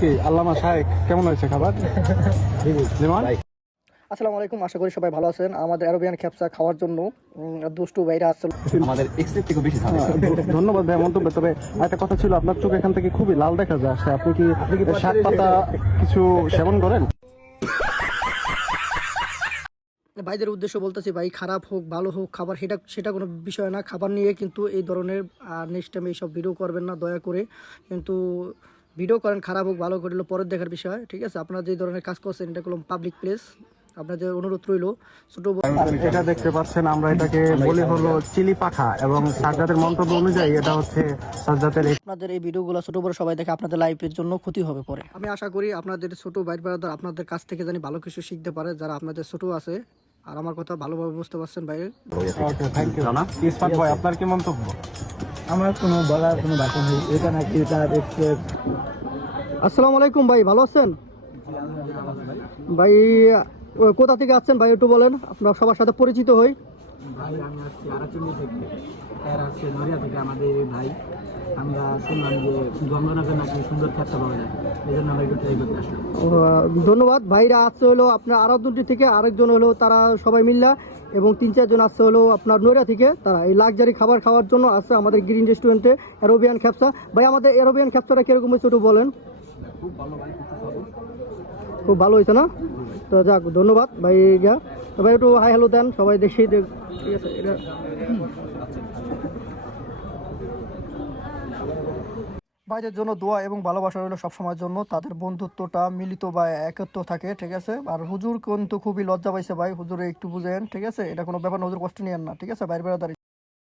কি আল্লামা শায়েক কেমন হয়েছে খাবার? লিমন আসসালামু আলাইকুম, আশা করি সবাই ভালো আছেন। আমাদের অ্যারোবিয়ান খ্যাপসা খাওয়ার জন্য দুষ্টু ভাইরা আসছিল। আমাদের এক্সপেক্ট থেকে বেশি থাকে। ধন্যবাদ ভাই মন্তব্য। তবে একটা কথা ছিল, আপনার চোখ এখান থেকে খুবই লাল দেখা যাচ্ছে। আপনি কি শাক পাতা কিছু সেবন করেন? ভাইদের উদ্দেশ্য বলতেছি, ভাই খারাপ হোক ভালো হোক খাবার সেটা কোনো বিষয় না। খাবার নিয়ে কিন্তু এই ধরনের নেক্সট টাইম এইসব ভিডিও করবেন না দয়া করে। কিন্তু ভিডিও করেন, খারাপ হোক ভালো করলে পরের দেখার বিষয়, ঠিক আছে? আপনারা যে ধরনের কাজ করছেন এটা কোনো পাবলিক প্লেস, আপনাদের অনুরোধ রইল। ছোট এটা দেখতে পাচ্ছেন, আমরা এটাকে বলি হলো চিলি পাখা, এবং সাজ্জাদের মন্তব্য অনুযায়ী এটা হচ্ছে সাজ্জাদের। আপনাদের এই ভিডিওগুলো ছোট বড় সবাই দেখে, আপনাদের লাইফের জন্য ক্ষতি হবে পরে। আমি আশা করি আপনাদের ছোট ভাই ব্রাদার আপনাদের কাছ থেকে জানি ভালো কিছু শিখতে পারে, যারা আপনাদের ছোট আছে। আর আমার কথা ভালোভাবে বুঝতে পারছেন ভাই। ওকে, থ্যাংক ইউ। ইসফাত ভাই, আপনার কি মন্তব্য? আমার কোনো বলার কোনো ভাষা নেই। এটা নাকি এটা দেখছে। আসসালামু আলাইকুম ভাই, ভালো আছেন ভাই? কোথা থেকে আসছেন ভাই একটু বলেন, আপনার সবার সাথে পরিচিত হই। ভাই আমি আসছি আরাচন্ডী থেকে, এর আসছে নড়িয়া থেকে আমাদের এই ভাই। আমরা শুনলাম যে গঙ্গানগর নাকি সুন্দর খ্যাপসা পাওয়া যায়, এই জন্য আমরা একটু ট্রাই করতে আসলাম। ধন্যবাদ। ভাইরা আসছে হলো আপনার আরাদুন্টি থেকে, আরেকজন হলো তারা সবাই মিল্লা, এবং 3-4 জন আসছে হলো আপনার নৈরা থেকে। তারা এই লাক্সারি খাবার খাওয়ার জন্য আসছে আমাদের গ্রিন রেস্টুরেন্টে অ্যারোবিয়ান খ্যাপসা। ভাই আমাদের অ্যারোবিয়ান খ্যাপসাটা কিরকম হয়েছে একটু বলেন। খুব ভালো হয়েছে না? তো যাক, ধন্যবাদ ভাই। তো ভাই একটু হাই হ্যালো দেন, সবাই দেখি ঠিক আছে। এটা ভাইদের জন্য দোয়া এবং ভালোবাসা রইল সবসময়ের জন্য। তাদের বন্ধুত্বটা মিলিত বা একত্র থাকে, ঠিক আছে? আর হুজুর কিন্তু খুবই লজ্জা পাইছে ভাই, হুজুরে একটু বুঝেন, ঠিক আছে? এটা কোনো ব্যাপার না, হুজুর কষ্ট নিয়েন না, ঠিক আছে? বাইরে বেড়াদারি